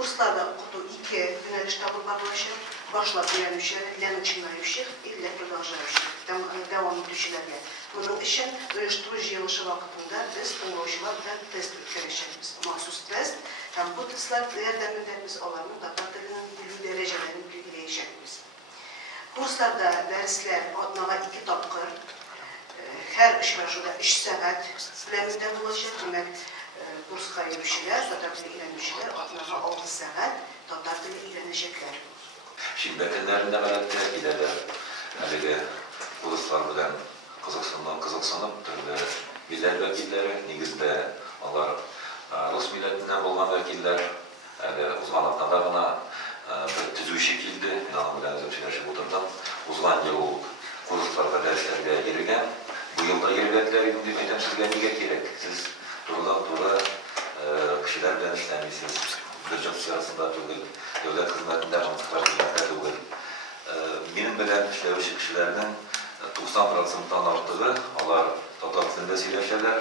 Kurslarda okuduğu iki yöneliş tabı bağlaşır. Başlap öğrenmişler, ilan içinlaymışlar, ille продолжающих, devam etmişlerle. Bunun için uyuşturucu yılışı vaktinde biz tonlaşılar bilen test ötkürüşürüz. Mahsus test. Bu testler yardımındayız olanın da bakılının bilgi derecelerini bilgileyeceğimiz. Kurslarda dersler adına 2 tapkır, her iş başında 3 saat bileminde bulacak. Demek kurska yürüyüşler, Tatar dili ilerlemişler, adına 6 saat Tatar dili ilerleyecekler. Şimdi betenlerinde melekte giderler. Halbuki kurslar bilen kızıksanıp, bizler vekilleri, negizde onlar Rus milletinden olan vekiller, uzmanlıktan da bana bir tüzü şekilde, inanın bilen özüm söyleşip oturdum, uzman yıl kurslarda derslerge girgen, bu yılda girgetler edin demeyeceğim sizge nege gerek. Siz doğrudan doğru kişiler bilen işlemişsiniz. Gürcük siyasında devlet hizmetinde mantıklar bilmekte benim bilen işlevişi kişilerinin 90%'dan arttığı, onlar Tatar dilinde söyleşirler.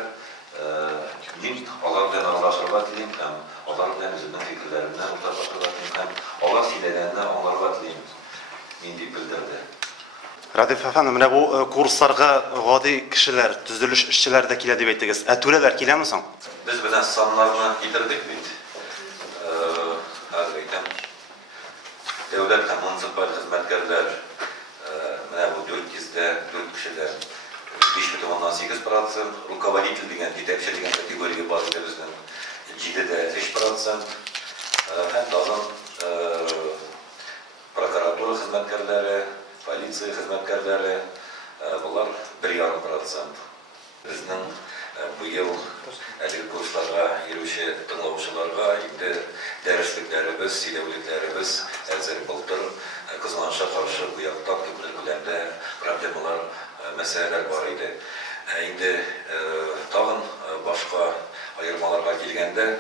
Allah bilen araştırma dileyim, hem Allah bilen özümün fikirlerinden ortaklaştırma dileyim, hem Allah söylediğinden onlara dileyim. Min deyip bildirdi. Radif efendim, bu kurslarga gadi kişiler, tüzülüş işçiler de kiledi beytiniz. Töleler kile misin? Biz bilen sanlarını getirdik beyt. Hazırlıktan devlet hem municipal hizmetkarlar bu 4 kişiler 5,8%, rukovodитель деген, жетекші деген категория бар біздің 7,5%, hem dağın prokuratura hizmetkarları, politsiya hizmetkarları, bunlar 1,5%. Bizning bu yıl әлеге kurslarga yürüyüşe tınlavuşularga indi dersliklerimiz, silevliklerimiz hazır buldur. Kızmanışa karşı bu yaktan köpürlüklerinde problemalar, meseleler var idi. Indi tağın başka ayırmalarga gelgende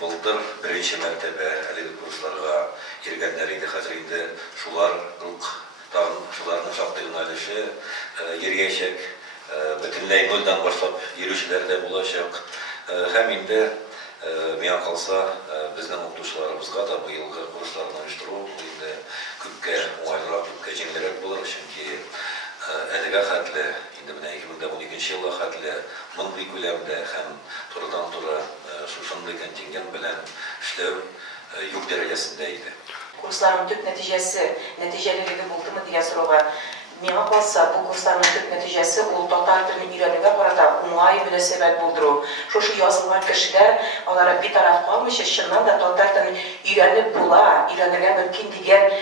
buldur birinci mertebe әлеге kurslarga girgenler idi. Hazır indi şuların şaktığın alışı yergeçek bütünley noldan başlap yürüyüşler de bulacak. Hem indi meyan kalsa bizden okutuşlarımızga da bu yılғы kurslarını uyuşturu indi köpke olaylara köpke jеңilерек bulur. Çünkü әлеге хәтле indi менә 2012 елга хәтле мондый күләмдә һәм турыдан-туры шушындый контингент белән эшләү юк дәрәҗәсендә иде. Kursların tüp neticeleri buldu mu diye soruğa. Mena kalsa bu kursların tüp neticesi ol Tatar dilini öğrenmeye karata umay münasebet bulduru. Şu yazılgan kişiler onlara bir taraf kalmış, şundan da Tatar dilini öğrenip öğrenmeye mümkün diyen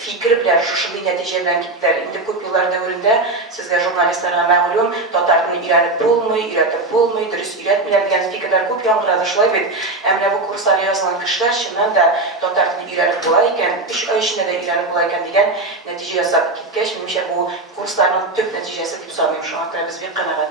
fikir bilen şuşunlu netice bilen gittiler. İndi köp yıllar dövründe sizge jurnalistlerine mağlum Tatar dilini öğrenip bulmuyor, dürüst öğretmeyen diyen fikirler köp yankıladı şulay bit. Emre bu kurslarda yazılan kişiler şundan da Tatar dilini öğrenip bulayken, 3 ay içinde de öğrenip bulayken diyen netice yazıp gitkeş. Bu kursların tüp neticesi deyip sormayayım şu an biz bir kanaat.